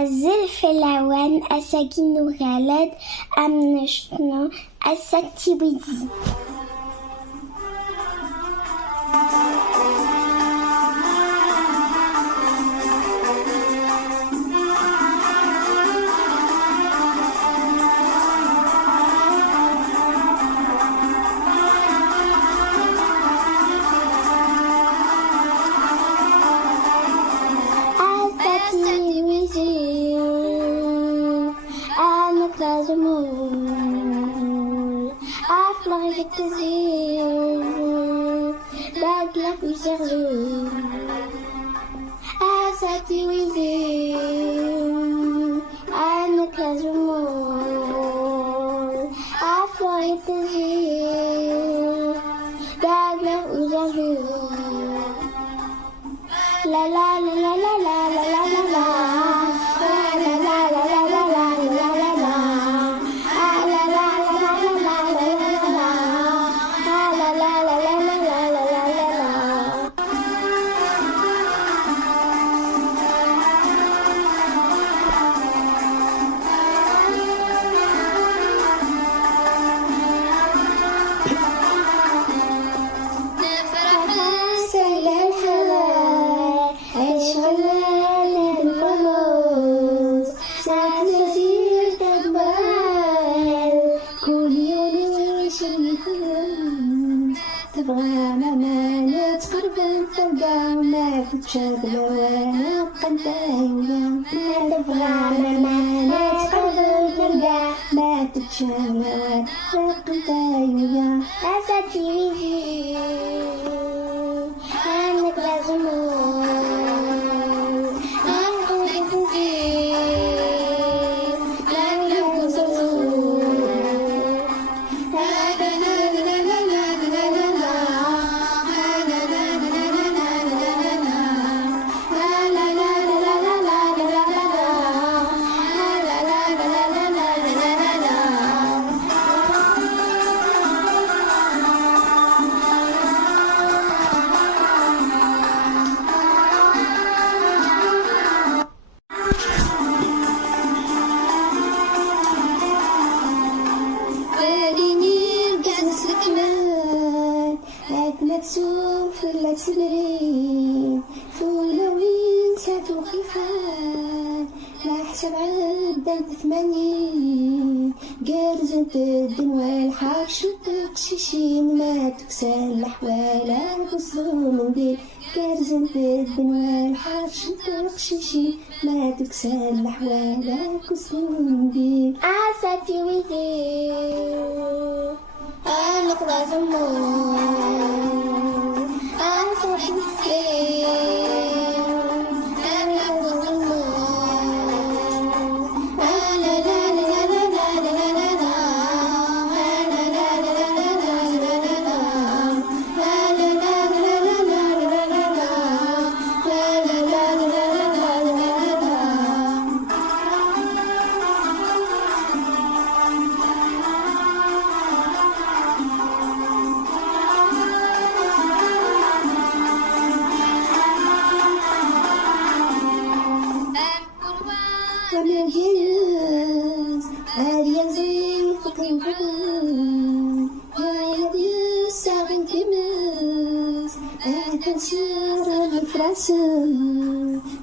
الزلف العوان أساكن غالد أمنشتنا السكتبيدي la la la la la la la la la la تبغى ما تقرب تلقى ما تتشابه وانا قدايا ما تبغى ما تقرب تلقى ما تتشابه وانا قدايا أساتي ويجي عنك لازمون تسوف لا تسمرين فولوين ساتو خلفان لا حسب عدد 80 قرزنت الدنوى الحرش وتقشيشين ما تكسى الحوالا بصرو منديل قرزنت الدنوى الحرش وتقشيشين ما تكسى الحوالا بصرو منديل عساتي ويزير أنا قضى زمون ومجلس هذه زين فكر يا يديس ساقن كمس أتنشر الفراس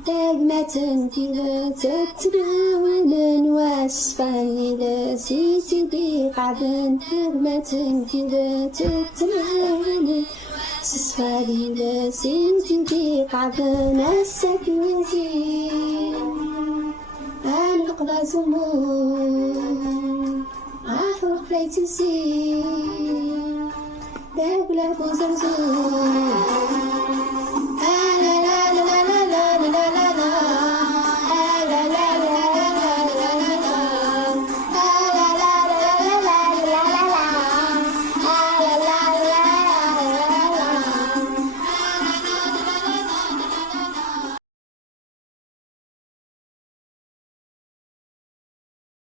تاجمة تنتظر تتباون واسفاني لسيتي دي قعدن تاجمة تنتظر تتباون سسفالي لسيتي دي قعدن السكوزي أنا نقضى زمون عافوق فليت الزين داك لا فوز رزون